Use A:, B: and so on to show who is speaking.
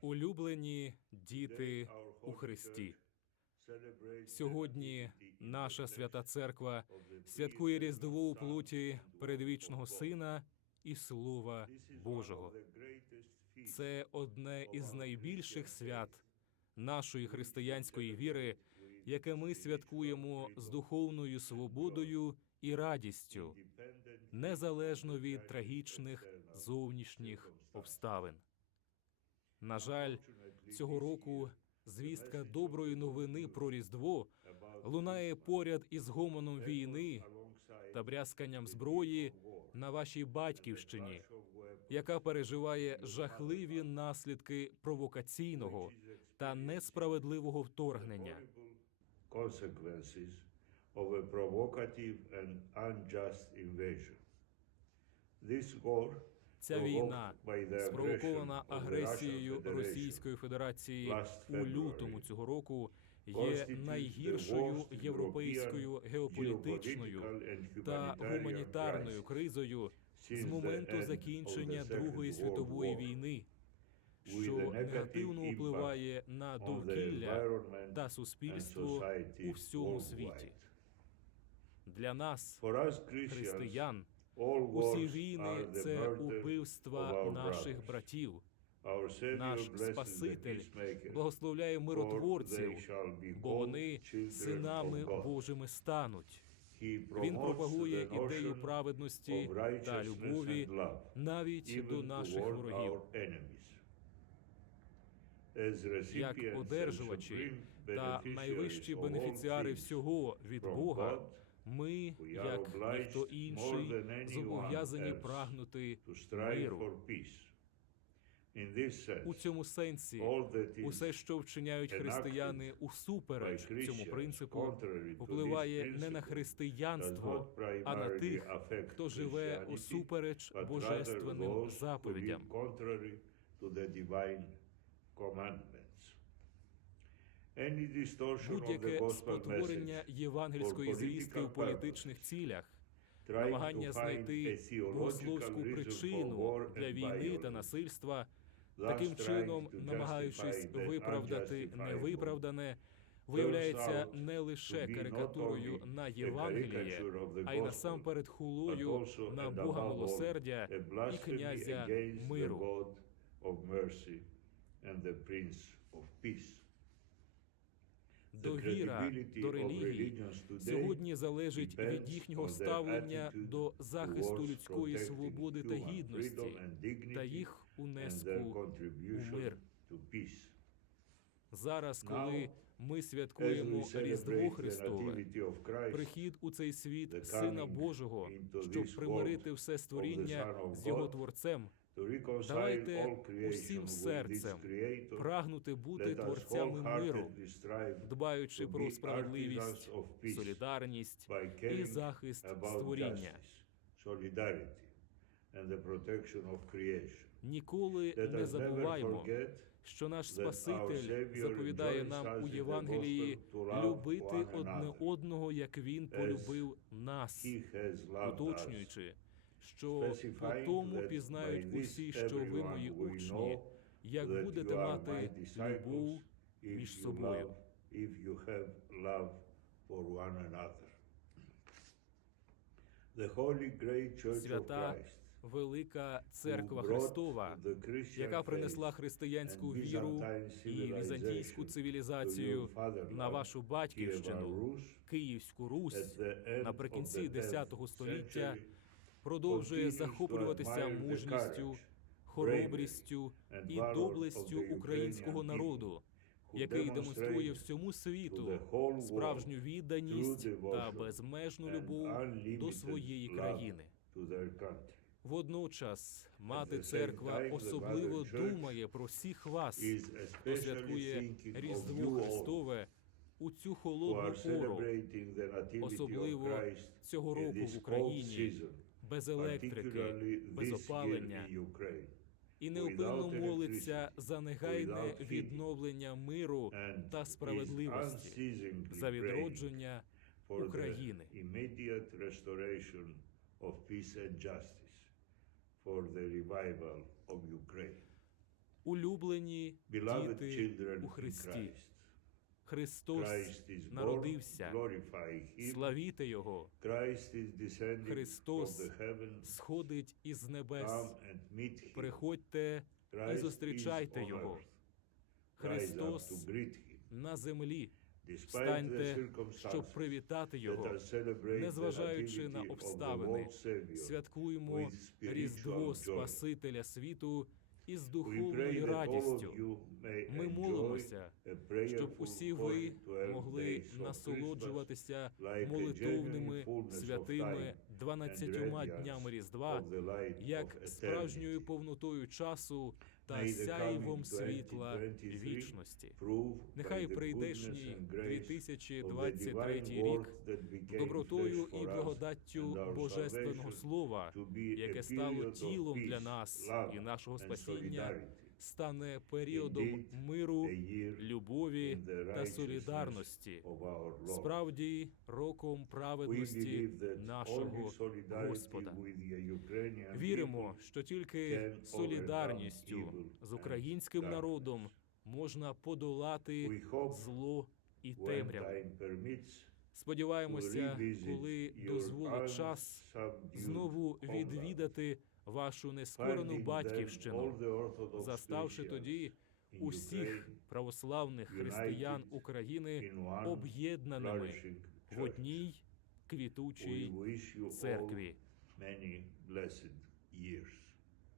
A: Улюблені діти у Христі. Сьогодні наша свята церква святкує Різдво у
B: Son
A: плоті передвічного. Сина і Слова Божого. Це одне із найбільших свят нашої християнської віри, яке ми святкуємо з духовною свободою і радістю, незалежно від трагічних зовнішніх. Обставин. На жаль, цього року звістка доброї новини про Різдво лунає поряд із гомоном війни та брязканням зброї на вашій батьківщині, яка переживає жахливі наслідки провокаційного та несправедливого вторгнення.
B: of a and. This war,
A: Ця війна, спровокована агресією Російської Федерації у лютому цього року, є найгіршою європейською геополітичною та гуманітарною кризою з моменту закінчення Другої світової війни, що негативно впливає на довкілля та суспільство у всьому світі. Для нас, християн, усі війни це убивства наших братів. Наш Спаситель благословляє миротворців, бо вони синами. Божими стануть. Він пропагує ідею праведності та любові навіть до наших ворогів. Як одержувачі та найвищі бенефіціари всього від Бога, ми, як ніхто інший, зобов'язані прагнути миру. У цьому сенсі усе, що вчиняють християни усупереч цьому принципу, впливає не на християнство, а на тих, хто живе усупереч божественним заповідям. Будь-яке спотворення євангельської звістки в політичних цілях, намагання знайти богословську причину для війни та насильства, таким чином намагаючись виправдати невиправдане, виявляється не лише карикатурою на Євангеліє, а й насамперед хулою на Бога милосердя і князя миру.
B: Of mercy and the Prince of Peace.
A: Довіра до
B: today
A: сьогодні залежить від їхнього ставлення до захисту людської свободи та гідності та їх унеску у мир. Зараз, коли ми святкуємо Різдво Христове, прихід у цей світ Сина Божого, щоб примирити все створіння з його Творцем, Давайте усім серцем прагнути бути творцями миру, дбаючи про справедливість, солідарність і захист створіння. Ніколи не забуваємо,
B: forget
A: що наш Спаситель заповідає нам у Євангелії любити одне одного, як Він полюбив нас, уточнюючи, що по тому пізнають усі, що ви мої учні, як будете мати любов між собою. Свята Велика Церква Христова, яка принесла християнську віру і візантійську цивілізацію на вашу батьківщину, Київську Русь, наприкінці
B: of the 10th
A: X століття продовжує захоплюватися мужністю, хоробрістю і доблестю українського народу, який демонструє всьому світу справжню відданість та безмежну любов до своєї країни. Водночас мати церква особливо думає про всіх вас, хто святкує Різдво Христове у цю холодну пору, особливо цього року в Україні, без електрики, без опалення, і неупинно молиться за негайне відновлення миру та справедливості, за відродження України. Улюблені діти у Христі. Христос народився. славіте Його, Христос сходить із небес. Приходьте
B: Christ
A: зустрічайте Його. Христос на землі. Встаньте, щоб привітати Його. Незважаючи на обставини, Святкуємо Різдво. Спасителя світу із
B: We pray
A: духовною радістю. Ми молимося, щоб усі ви
B: holy 12
A: могли насолоджуватися молитовними святими 12
B: radiance
A: днями Різдва, як справжньою повнотою часу та сяйвом світла
B: 2023
A: вічності. Нехай прийдешній
B: goodness and grace of the
A: 2023
B: divine
A: рік добротою і благодаттю Божественного Слова, яке стало тілом для нас і нашого спасіння. Стане періодом миру, любові та солідарності. Справді, роком праведності нашого Господа. Віримо, що тільки солідарністю з українським народом можна подолати зло і темряву. Сподіваємося, коли дозволить час знову відвідати вашу нескорену батьківщину, заставши тоді усіх православних християн України об'єднаними в одній квітучій церкві.
B: many blessed years.